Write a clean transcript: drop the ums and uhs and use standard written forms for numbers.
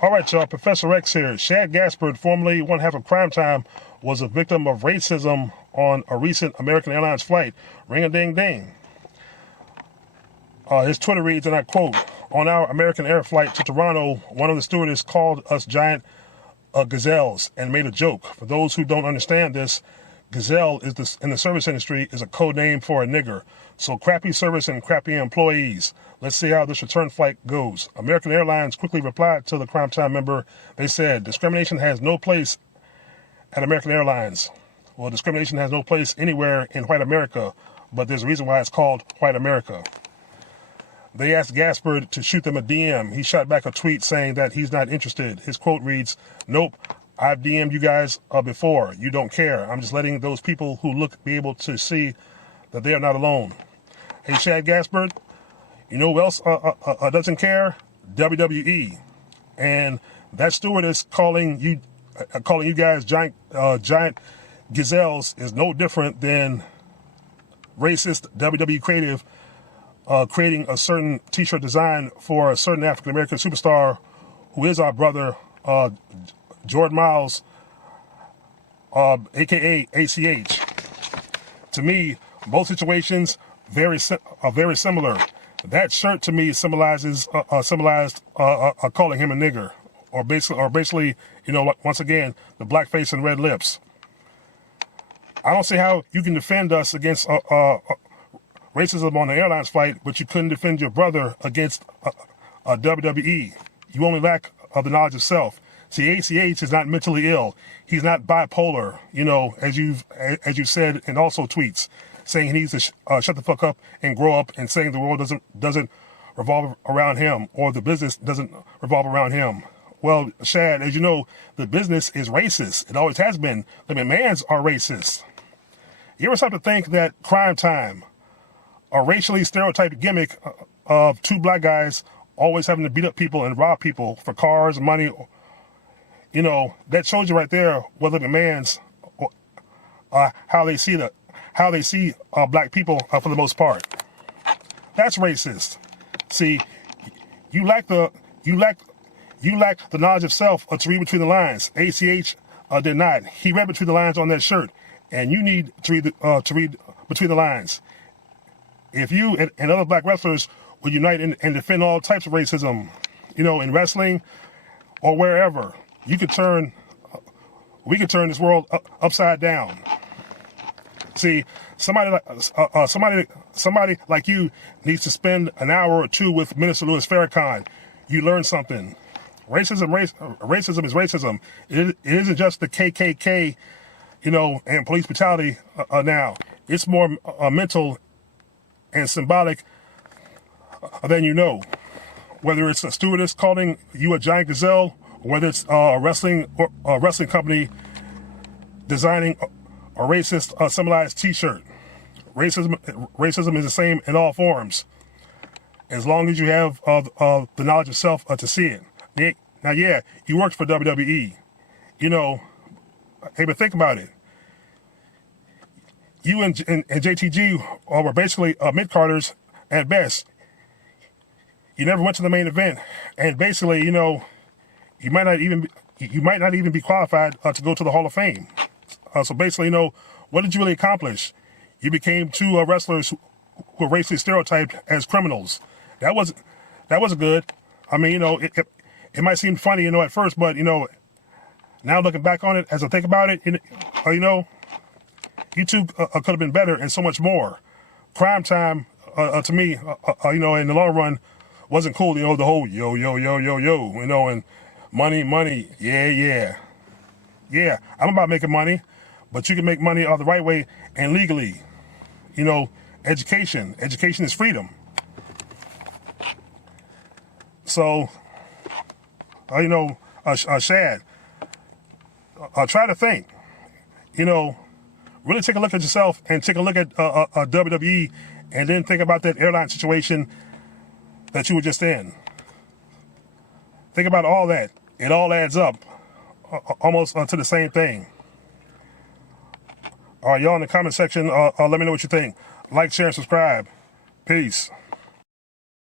All right, y'all. Professor X here. Shad Gaspard, formerly one half of Crime Time, was a victim of racism on a recent American Airlines flight. Ring-a-ding-ding. His Twitter reads, and I quote, "On our American Air flight to Toronto, one of the stewardess called us giant gazelles and made a joke. For those who don't understand this, gazelle is in the service industry is a code name for a nigger. So crappy service and crappy employees. Let's see how this return flight goes." American Airlines quickly replied to the Crime Time member. They said, "Discrimination has no place at American Airlines." Well, discrimination has no place anywhere in white America, but there's a reason why it's called white America. They asked Gaspard to shoot them a DM. He shot back a tweet saying that he's not interested. His quote reads, "Nope, I've DM'd you guys before. You don't care. I'm just letting those people who look be able to see that they are not alone." Hey, Shad Gaspard, you know who else doesn't care? WWE. And that stewardess calling you guys giant gazelles is no different than racist WWE creative creating a certain t-shirt design for a certain African-American superstar who is our brother, Jordan Miles, aka ACH. To me, both situations are very similar. That shirt to me symbolized calling him a nigger, or basically, once again, the black face and red lips. I don't see how you can defend us against racism on the airlines flight, but you couldn't defend your brother against WWE. You only lack the knowledge of self. See, ACH is not mentally ill. He's not bipolar, as you've said in also tweets, saying he needs to shut the fuck up and grow up, and saying the world doesn't revolve around him, or the business doesn't revolve around him. Well, Shad, as you know, the business is racist. It always has been. The McMahons are racist. You ever stop to think that Crime Time, a racially stereotyped gimmick of two black guys always having to beat up people and rob people for cars, money, that shows you right there what the McMahons, how they see black people for the most part. That's racist. See, you lack the knowledge of self to read between the lines. ACH did not. He read between the lines on that shirt, and you need to read between the lines. If you and other black wrestlers would unite and defend all types of racism, in wrestling or wherever, we could turn this world upside down. See, somebody like you needs to spend an hour or two with Minister Louis Farrakhan. You learn something. Racism is racism. It isn't just the KKK, and police brutality now. It's more mental and symbolic than you know. Whether it's a stewardess calling you a giant gazelle, or whether it's a wrestling company designing a racist symbolized T-shirt. Racism is the same in all forms, as long as you have the knowledge of self to see it. Now, yeah, you worked for WWE. Hey, but think about it. You and JTG were basically mid-carders at best. You never went to the main event, and basically, you might not even be qualified to go to the Hall of Fame. So basically, what did you really accomplish? You became two wrestlers who were racially stereotyped as criminals. That wasn't good. I mean, it might seem funny, at first, but now looking back on it, as I think about it, you two could have been better and so much more. Crime Time, to me, in the long run, wasn't cool. The whole yo, and money, yeah. I'm about making money, but you can make money the right way and legally. Education is freedom. So, Shad, try to think. Really take a look at yourself and take a look at WWE, and then think about that airline situation that you were just in. Think about all that. It all adds up almost to the same thing. All right, y'all in the comment section, let me know what you think. Like, share, and subscribe. Peace.